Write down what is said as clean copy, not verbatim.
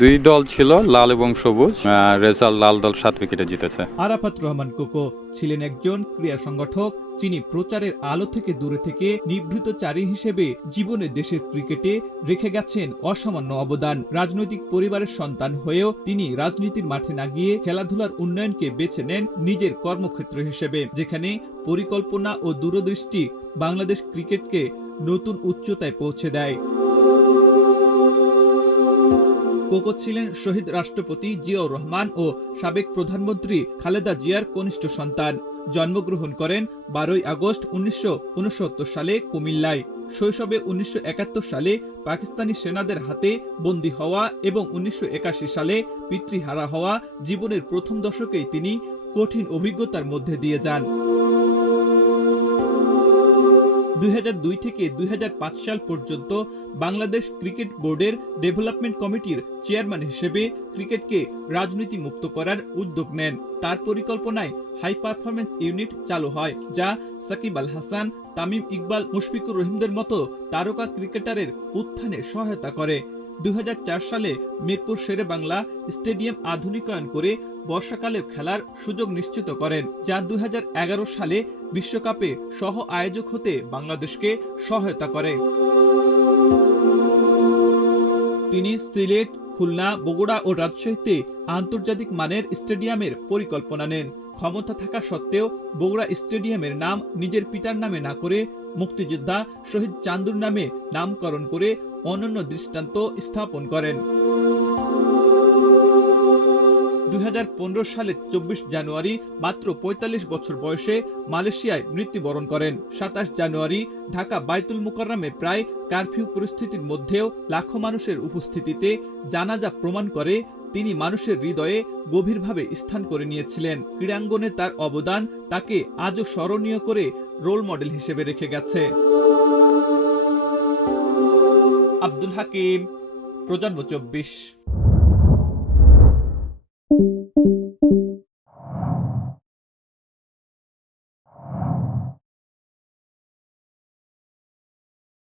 দুই দল ছিল, লাল এবং সবুজ। রেজাল্ট লাল দল 7 উইকেটে জিতেছে। আরাফাত রহমান কোকো ছিলেন একজন ক্রীড়া সংগঠক। যিনি প্রচারের আলো থেকে দূরে থেকে নিভৃতচারী হিসেবে জীবনে দেশের ক্রিকেটে রেখে গেছেন অসামান্য অবদান। রাজনৈতিক পরিবারের সন্তান হয়েও তিনি রাজনীতির মাঠে না গিয়ে খেলাধুলার উন্নয়নকে বেছে নেন নিজের কর্মক্ষেত্র হিসেবে, যেখানে পরিকল্পনা ও দূরদৃষ্টি বাংলাদেশ ক্রিকেটকে নতুন উচ্চতায় পৌঁছে দেয়। কোকো ছিলেন শহীদ রাষ্ট্রপতি জিয়াউর রহমান ও সাবেক প্রধানমন্ত্রী খালেদা জিয়ার কনিষ্ঠ সন্তান। জন্মগ্রহণ করেন 12 আগস্ট 1969 সালে কুমিল্লায়। শৈশবে 1971 সালে পাকিস্তানি সেনাদের হাতে বন্দী হওয়া এবং 1981 সালে পিতৃহারা হওয়া জীবনের প্রথম দশকেই তিনি কঠিন অভিজ্ঞতার মধ্যে দিয়ে যান। 2002 থেকে 2005 সাল পর্যন্ত বাংলাদেশ ক্রিকেট বোর্ডের ডেভেলপমেন্ট কমিটির চেয়ারম্যান হিসেবে ক্রিকেটকে রাজনীতি মুক্ত করার উদ্যোগ নেন। তার পরিকল্পনায় হাই পারফরম্যান্স ইউনিট চালু হয়, যা সাকিব আল হাসান, তামিম ইকবাল, মুশফিকুর রহিমদের মতো তারকা ক্রিকেটারের উত্থানে সহায়তা করে। 2004 সালে মিরপুর শেরেবাংলা স্টেডিয়াম আধুনিকায়ন করে বর্ষাকালেও খেলার সুযোগ নিশ্চিত করেন, যা 2011 সালে বিশ্বকাপে সহ আয়োজক হতে বাংলাদেশকে সহায়তা করে। তিনি সিলেট, খুলনা, বগুড়া ও রাজশাহীতে আন্তর্জাতিক মানের স্টেডিয়ামের পরিকল্পনা নেন। ক্ষমতা থাকা সত্ত্বেও বগুড়া স্টেডিয়ামের নাম নিজের পিতার নামে না করে মুক্তিযোদ্ধা শহীদ চান্দুর নামে নামকরণ করে অনন্য দৃষ্টান্ত স্থাপন করেন। 2015 সালের 24 জানুয়ারি মাত্র 45 বছর বয়সে মালয়েশিয়ায় মৃত্যুবরণ করেন। 27 জানুয়ারি ঢাকা বায়তুল মুকাররমে প্রায় কারফিউ পরিস্থিতির মধ্যেও লাখো মানুষের উপস্থিতিতে জানাজা প্রমাণ করে তিনি মানুষের হৃদয়ে গভীরভাবে স্থান করে নিয়েছিলেন। ক্রীড়াঙ্গনে তার অবদান তাকে আজও স্মরণীয় করে রোল মডেল হিসেবে রেখে গেছে। আব্দুল হাকিম, প্রজন্ম 24।